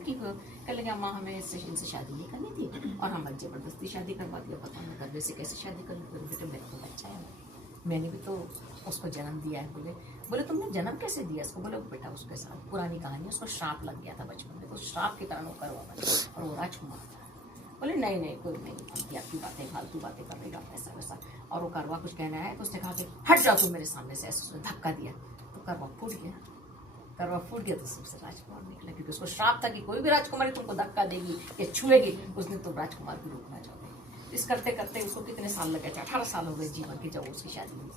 दुखी हो, कहने लगे अम्मा हमें इनसे शादी नहीं करनी थी और हमें जबरदस्ती शादी करवा दिया, पता नहीं घर में से कैसे शादी करनी। बोले बेटे मेरा तो बच्चा है, मैंने भी तो उसको जन्म दिया है। बोले तुमने जन्म कैसे दिया इसको? बोले बेटा उसके साथ पुरानी कहानी, उसको श्राप लग गया था बचपन में, तो श्राप के कारण वो करवा और वो राजकुमार था। बोले नहीं कोई नहीं, आपकी बातें फालतू बातें कर रही डॉक्टर ऐसा वैसा। और वो करवा कुछ कहना है तो उसने कहा कि हट जाओ तुम मेरे सामने से, ऐसे उसने धक्का दिया तो करवा फूट गया। करवा फूट गया तो सबसे राजकुमार निकला, क्योंकि उसको श्राप था कि कोई भी राजकुमारी तुमको धक्का देगी या छुएगी उसने तो राजकुमार को रोकना चाहते। इस करते करते उसको कितने साल लगे थे, 18 साल हो गए जीवन के जब उसकी शादी हुई।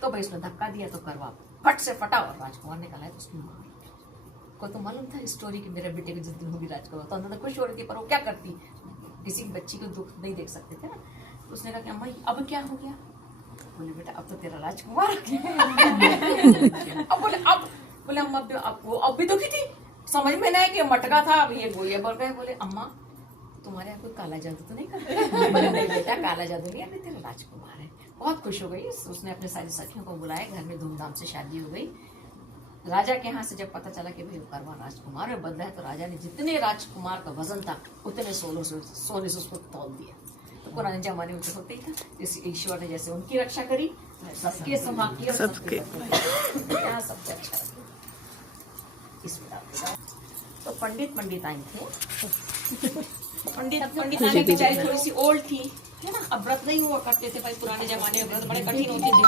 तो भाई उसने धक्का दिया तो करवा फट से फटा और राजकुमार निकला है तो उसकी माँ को तो मालूम था स्टोरी कि मेरे बेटे को जिस दिन होगी राजकुमार, तो अंदर खुश हो रही थी, पर वो क्या करती, किसी बच्ची को दुख नहीं देख सकते थे ना। तो उसने कहा कि अम्मा अब क्या हो गया? बोले बेटा अब तो तेरा राजकुमार अब बोले अम्मा अब भी दुखी थी, समझ में नहीं कि मटका था, अब ये बोलिए बोल गए। बोले अम्मा तुम्हारे यहाँ कोई काला जादू तो नहीं करते? बोले नहीं बेटा काला जादू नहीं, अभी तेरा राजकुमार है। बहुत खुश हो गई, उसने अपने सारी सखियों को बुलाया, घर में धूमधाम से शादी हो गई। राजा के यहाँ से जब पता चला कि भाई करवा राजकुमार में बदला है, तो राजा ने जितने राजकुमार का वजन था उतने सोने से उसको तौल दिया। तो पुराने जमाने में तो होते ही था, जैसे ईश्वर ने जैसे उनकी रक्षा करी, सबके संभाल किया, सबके यहाँ सबसे अच्छा रखा। तो पंडिताइन थे, पंडिताइन बेचारी थोड़ी सी ओल्ड थी, है ना। अब व्रत नहीं हुआ करते थे भाई, पुराने जमाने में व्रत बड़े कठिन होते थे।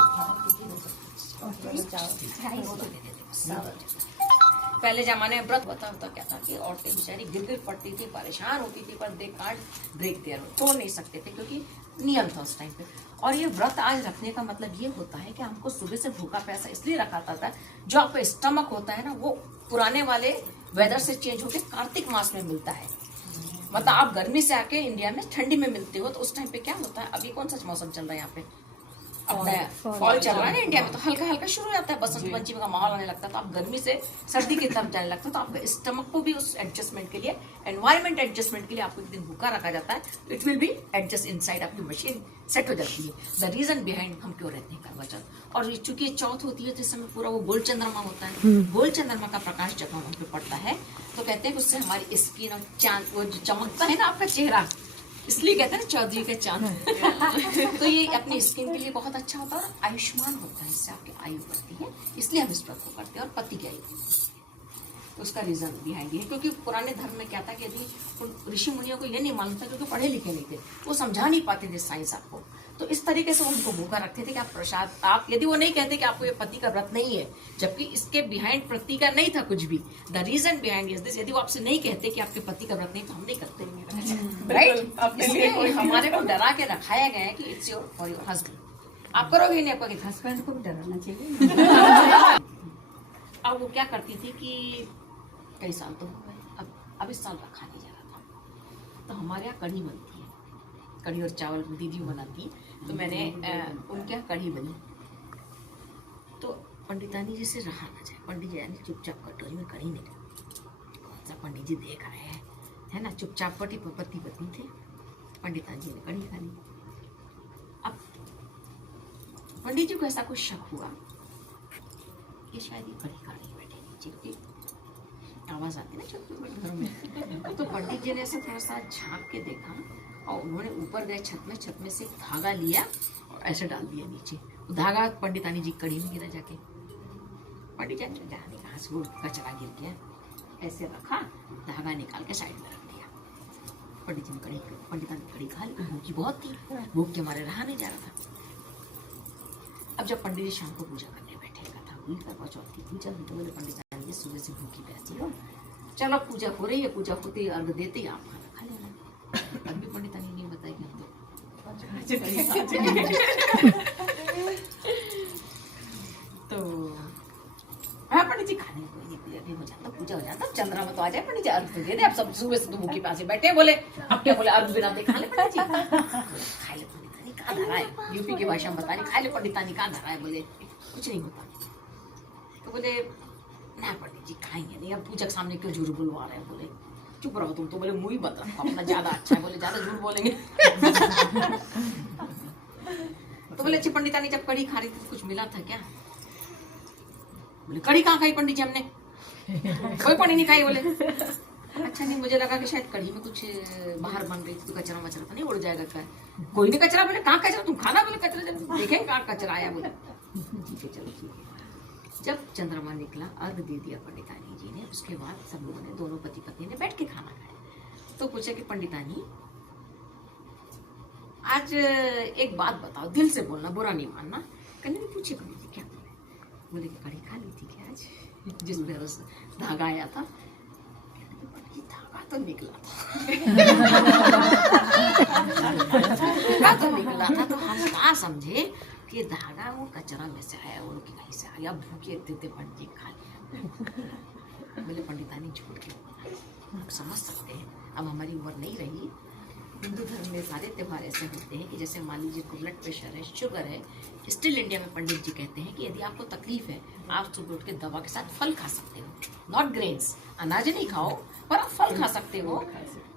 पहले जमाने में व्रत होता क्या था कि औरतें बेचारी गिर पड़ती थी, परेशान होती थी, पर दे कांट ब्रेक देयर, तोड़ नहीं सकते थे क्योंकि नियम था उस टाइम पे। और ये व्रत आज रखने का मतलब ये होता है कि हमको सुबह से भूखा प्यासा इसलिए रखाता था, जो आपका स्टमक होता है ना वो पुराने वाले वेदर से चेंज होकर कार्तिक मास में मिलता है। मतलब आप गर्मी से आके इंडिया में ठंडी में मिलते हो, तो उस टाइम पे क्या होता है, अभी कौन सा मौसम चल रहा है यहाँ पे, फॉल चल रहा है ना इंडिया में, तो हल्का हल्का शुरू हो जाता है, बसंत पंचमी का माहौल आने लगता है, तो आप गर्मी से सर्दी की तरफ जाने लगता है। तो आपका स्टमक को भी उस एडजस्टमेंट के लिए, एनवायरमेंट एडजस्टमेंट के लिए आपको एक दिन भूखा रखा जाता है, it will be adjust inside, आपकी मशीन सेट हो जाती है। द रीजन बिहाइंड हम क्यों रहते हैं करवा चौथ। और चूंकि चौथ होती है तो इस समय पूरा वो गोल चंद्रमा होता है, गोल चंद्रमा का प्रकाश जब हम पे पड़ता है तो कहते हैं कि उससे हमारी स्किन और चांद वो जो चमकता है ना आपका चेहरा, इसलिए कहते हैं ना चौधरी का चांद तो ये अपनी स्किन के लिए बहुत अच्छा होता है और आयुष्मान होता है, इससे आपकी आयु बढ़ती है, इसलिए हम इस व्रत को करते हैं। और पति की आयु, तो उसका रीजन बिहाइंड है, क्योंकि पुराने धर्म में क्या था कि यदि उन ऋषि मुनियों को ये नहीं मालूम था, क्योंकि पढ़े लिखे नहीं थे, वो समझा नहीं पाते थे साइंस आपको, तो इस तरीके से उनको भूखा रखते थे कि आप प्रसाद, आप यदि वो नहीं कहते कि आपको ये पति का व्रत नहीं है, जबकि इसके बिहाइंड पति का नहीं था कुछ भी, the reason behind is this, यदि वो आपसे नहीं कहते कि आपके पति का व्रत नहीं, तो हम नहीं करते, राइट। इसलिए हमारे को डरा के रखाया गया है कि it's your for your husband, आप करोगे नहीं, आपका हस्बैंड को भी डराना चाहिए। अब वो क्या करती थी कि कई साल तो हो गए, अब इस साल रखा नहीं जा रहा था, तो हमारे यहाँ कढ़ी बनती है, कढ़ी और चावल दीदी बनाती, तो मैंने उनके यहाँ कढ़ी बनी, तो पंडितानी जी से रहा ना जाए, पंडित जी यानी चुपचाप कटोरी में कढ़ी नहीं, कौन सा पंडित जी देख रहे हैं, है ना, चुपचाप पति पत्नी थे, पंडितानी जी ने कढ़ी खा ली। अब पंडित जी को ऐसा कुछ शक हुआ कि शायद ये कढ़ी खा रही बैठे नीचे, आवाज आती ना छोटे घर में, तो पंडित जी ने ऐसा थोड़ा सा झांक के देखा और उन्होंने ऊपर गए छत में से धागा लिया और ऐसे डाल दिया नीचे, धागा पंडितानी जी कड़ी में गिरा जाके, पंडित जी ने जाने कहा से वो कचरा गिर गया, ऐसे रखा, धागा निकाल के साइड में रख दिया। पंडित जी ने पंडितानी कड़ी खा ली, भूखी बहुत थी, भूख के मारे रहा नहीं जा रहा था। अब जब पंडित जी शाम को पूजा करने बैठे, कथा हुई, करवा चौथ की पूजा हुई, तो बोले पंडितानी जी सुबह से भूखी प्यासी हो, चलो पूजा हो रही है, पूजा होते ही अर्घ देते ही आप खाना खा लेना। अब भी पंडितानी नहीं बताया कि हम तो हाँ पंडित जी खाने कोई नहीं, हो जाता पूजा हो जाता, चंद्रमा तो आ जाए, पंडित जी अर्घ तो दे दे, अब सब सुबह से तो भूखी प्यासी बैठे, बोले अब क्या, बोले अर्घ बिना दे खा ले पंडित जी, खा ले पंडितानी कहाँ धरा है, यूपी की भाषा में बता रही, खा ले पंडितानी कहाँ धरा है, बोले कुछ नहीं होता, तो बोले ना पंडित जी खाएंगे नहीं, अब पूजा के सामने क्यों झूठ बुलवा रहे हैं, बोले चुप रहो तुम, तो बोले मुंह ही बता अपना ज्यादा अच्छा है, बोले ज्यादा झूठ बोलेंगे तो बोले अच्छी पंडितानी जब कड़ी खा रही थी कुछ मिला था क्या, बोले कड़ी कहाँ खाई पंडित जी हमने, कोई कड़ी नहीं खाई, बोले अच्छा नहीं मुझे लगा कि शायद कढ़ी में कुछ बाहर बन रही थी तो कचरा वचरा तो नहीं उड़ जाएगा क्या। कोई नहीं कचरा, बोले कहाँ कचरा, तुम खाना, बोले कचरा, जब देखें कहाँ कचरा आया, बोले ठीक है चलो ठीक है। जब चंद्रमा निकला, अर्घ दे दिया पंडितानी जी ने, उसके बाद सब लोगों ने, दोनों पति पत्नी ने बैठ के खाना खाया। तो पूछा कि पंडितानी आज एक बात बताओ, दिल से बोलना, बुरा नहीं मानना। कन्या ने पूछी पंडित जी क्या बोले कि कढ़ी खा ली थी क्या आज, जिसमें उस धागा आया था। धागा तो निकला था धागा तो निकला था, तो हम क्या समझे कि धागा वो कचरा में से आया, उनकी कहीं से आया, भूखे थे पंडित जी खा लिया। बोले पंडितानी झूठ क्यों, आप समझ सकते हैं, अब हमारी उम्र नहीं रही। हिंदू धर्म में सारे त्यौहार ऐसे होते हैं कि जैसे मान लीजिए को ब्लड प्रेशर है, शुगर है, स्टिल इंडिया में पंडित जी कहते हैं कि यदि आपको तकलीफ है, आप सुबह उठ के दवा के साथ फल खा सकते हो, नॉट ग्रेन्स, अनाज नहीं खाओ पर आप फल खा सकते हो।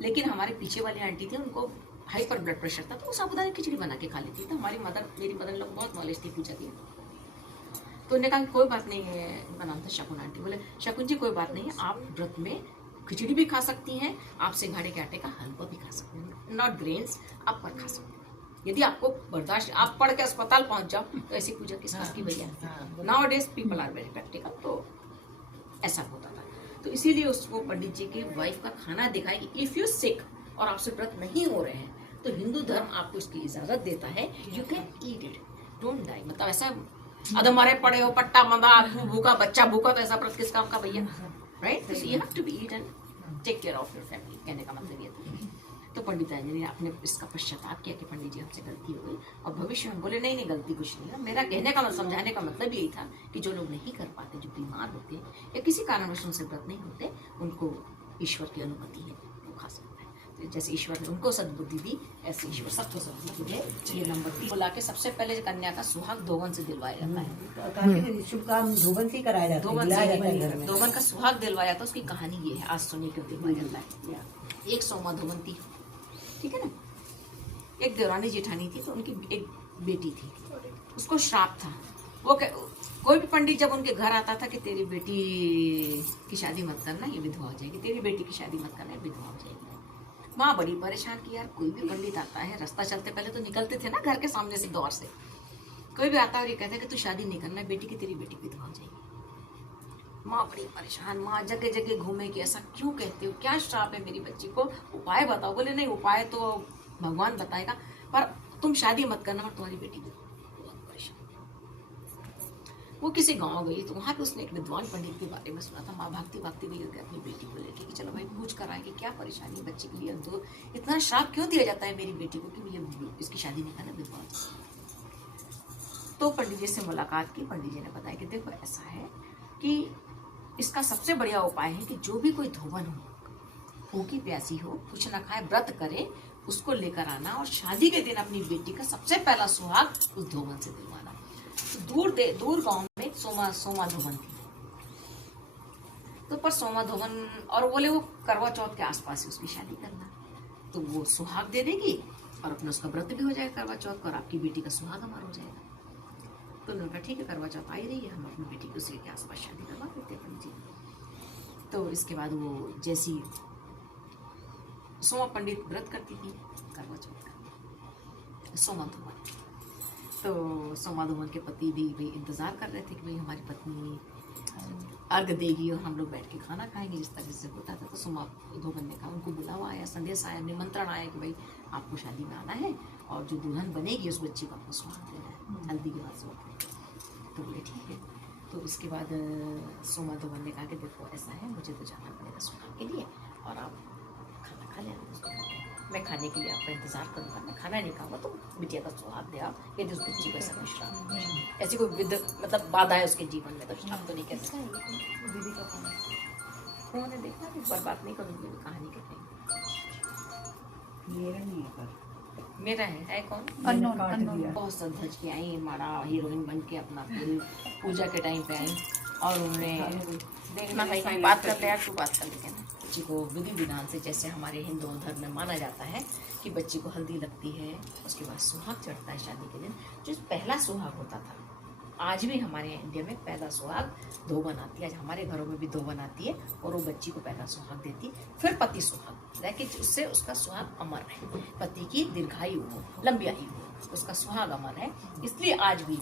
लेकिन हमारे पीछे वाली आंटी थी, उनको हाइपर ब्लड प्रेशर था, तो वो साबूदाना की खिचड़ी बना के खा लेती। तो हमारी मेरी मदर लोग बहुत नॉलेज थी, पूछा थी तो उन्होंने कहा कोई बात नहीं है, उनका नाम था शकुन आंटी। बोले शकुन जी कोई बात नहीं है, आप व्रत में खिचड़ी भी खा सकती हैं, आप सिंघाड़े के आटे का हलवा भी खा सकती हैं, नॉट ग्रेन्स, आप पर खा सकते हैं। यदि आपको बर्दाश्त, आप पढ़ के अस्पताल पहुंच जाओ तो ऐसी पूजा किस बात की भैया। Nowadays people are very practical, तो ऐसा होता था। तो इसीलिए उसको पंडित जी की वाइफ का खाना दिखाया कि इफ यू सिक और आपसे व्रत नहीं हो रहे हैं तो हिंदू धर्म आपको इसकी इजाजत देता है, you can eat it, don't die. मतलब ऐसा अधमरे पड़े हो, पट्टा मंदा, आदमी भूखा, बच्चा भूखा, तो ऐसा व्रत किस काम का भैया, राइट। तो you have to be eat and take care of your family, कहने का मतलब ये था। तो पंडितानी ने अपने इसका पश्चाताप किया कि पंडित जी हमसे गलती हो गई, और भविष्य में बोले नहीं गलती कुछ नहीं है। मेरा कहने का, समझाने का मतलब यही था कि जो लोग नहीं कर पाते, जो बीमार होते हैं या किसी कारणवश उनसे व्रत नहीं होते, उनको ईश्वर की अनुमति है, वो खा सकता है। तो जैसे ईश्वर ने उनको सद्बुद्धि दी, ऐसे ईश्वर सबको सद्बुद्धि दे। ये नंबर 3 बुला के सबसे पहले कन्या का सुहाग धोवन से दिलवाया जाता है, शुभ काम धोवन से कराया जाता है, धोवन का सुहाग दिलवाया जाता है। उसकी कहानी ये है, आज सुनिए कि दिलवाया जाता है। एक सोमा धोवन थी, ठीक है ना, एक देवरानी जेठानी थी, तो उनकी एक बेटी थी, उसको श्राप था। वो कोई भी पंडित जब उनके घर आता था कि तेरी बेटी की शादी मत करना, ये विधवा हो जाएगी, तेरी बेटी की शादी मत करना, विधवा हो जाएगी। माँ बड़ी परेशान की, यार कोई भी पंडित आता है, रास्ता चलते पहले तो निकलते थे ना घर के सामने से, दौर से कोई भी आता है और ये कहता है कि तू शादी नहीं करना बेटी की, तेरी बेटी विधवा हो जाएगी। माँ बड़ी परेशान, माँ जगह जगह घूमे कि ऐसा क्यों कहते हो, क्या श्राप है मेरी बच्ची को, उपाय बताओ। बोले नहीं उपाय तो भगवान बताएगा, पर तुम शादी मत करना और तुम्हारी बेटी बहुत परेशान। वो किसी गांव गई तो वहां पे उसने एक विद्वान पंडित के बारे में सुना था। माँ भागती भागती गई अपनी बेटी को लेके कि चलो भाई पूछ कर आए कि क्या परेशानी बच्चे के लिए, तो इतना श्राप क्यों दिया जाता है मेरी बेटी को कि ये इसकी शादी नहीं करना, विधवा। तो पंडित जी से मुलाकात की, पंडित जी ने बताया कि देखो ऐसा है कि इसका सबसे बढ़िया उपाय है कि जो भी कोई धोवन हो, भूखी प्यासी हो, कुछ ना खाए, व्रत करे, उसको लेकर आना और शादी के दिन अपनी बेटी का सबसे पहला सुहाग उस धोवन से दिलवाना। दूर गांव में सोमा धोवन थी, तो पर सोमा धोवन और बोले वो करवा चौथ के आसपास ही उसकी शादी करना, तो वो सुहाग दे देगी और अपना उसका व्रत भी हो जाएगा करवा चौथ का, और आपकी बेटी का सुहाग हमारा हो जाएगा। तो उन्होंने कहा ठीक है, करवा चौथ आई रही है, हम अपनी बेटी को उसी के आसपास शादी करवा देते हैं पंडित जी। तो इसके बाद वो जैसी सोमा पंडित व्रत करती थी करवा चौथ का, सोमा धोवन, तो सोमा धोवन के पति भी भाई इंतजार कर रहे थे कि भाई हमारी पत्नी अर्घ देगी और हम लोग बैठ के खाना खाएंगे, जिस तरह से होता था। तो सोमा धोवन ने कहा, उनको बुलावा आया, संदेश आया, निमंत्रण आया कि भाई आपको शादी में आना है और जो दुल्हन बनेगी उस बच्ची को आपको सुहाग देना है, हल्दी के बाद सुहाग। तो बोले ठीक है। तो इसके बाद सोमा धोवन ने कहा कि देखो ऐसा है, मुझे तो जाना पड़ेगा सुहाग के लिए और आप खाना खा लेना, मैं खाने के लिए आपका इंतजार करूँगा, मैं खाना नहीं खाऊंगा, तो बिटिया का सुहाग दे आप, यदि उस बच्ची को ऐसा कोई श्राप, ऐसी कोई मतलब बाधा है उसके जीवन में, तो श्राप तो नहीं कह सकते। दीदी का खाना उन्होंने देखा, इस पर बात नहीं करूँगी, कहानी कहते हैं मेरा नहीं है, मेरा है कौन, बहुत सज के आई, हमारा हीरोइन बन के अपना पूरी पूजा के टाइम पे आई, और उन्होंने देखना भाई हम बात करते हैं, तू बात कर लेते हैं। बच्ची को विधि विधान से, जैसे हमारे हिंदू धर्म में माना जाता है कि बच्ची को हल्दी लगती है, उसके बाद सुहाग चढ़ता है शादी के दिन। जो पहला सुहाग होता था आज भी हमारे इंडिया में पहला सुहाग धोबन आती है। आज हमारे घरों में भी धोबन आती है और वो बच्ची को पहला सुहाग देती है। फिर पति सुहाग, ताकि उससे उसका सुहाग अमर रहे, पति की दीर्घायु हो, लंबी आयु हो, उसका सुहाग अमर है। इसलिए आज भी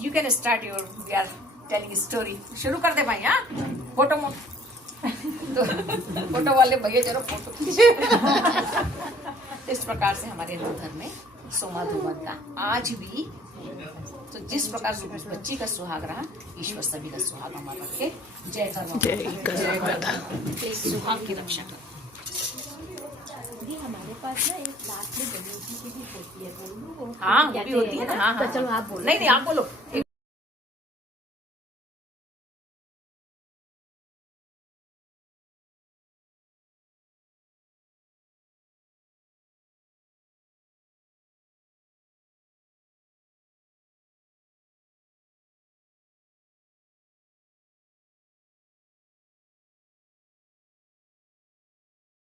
you can start your, we are telling story. शुरू कर दे भाई। हाँ, फोटो तो फोटो वाले भैया चलो फोटो खींचे। इस प्रकार से हमारे हिंदू धर्म में सोमा धोबन का आज भी, तो जिस प्रकार से उस बच्ची का सुहाग रहा, ईश्वर सभी का सुहाग अमर रखे। जय जय सुहाग की रक्षा कर। जी हमारे पास ना एक लास्ट में गणेश जी की भी होती है, बोलूं वो? हाँ, वो भी होती है ना। हाँ, तो चलो आप बोलो। नहीं, आप बोलो।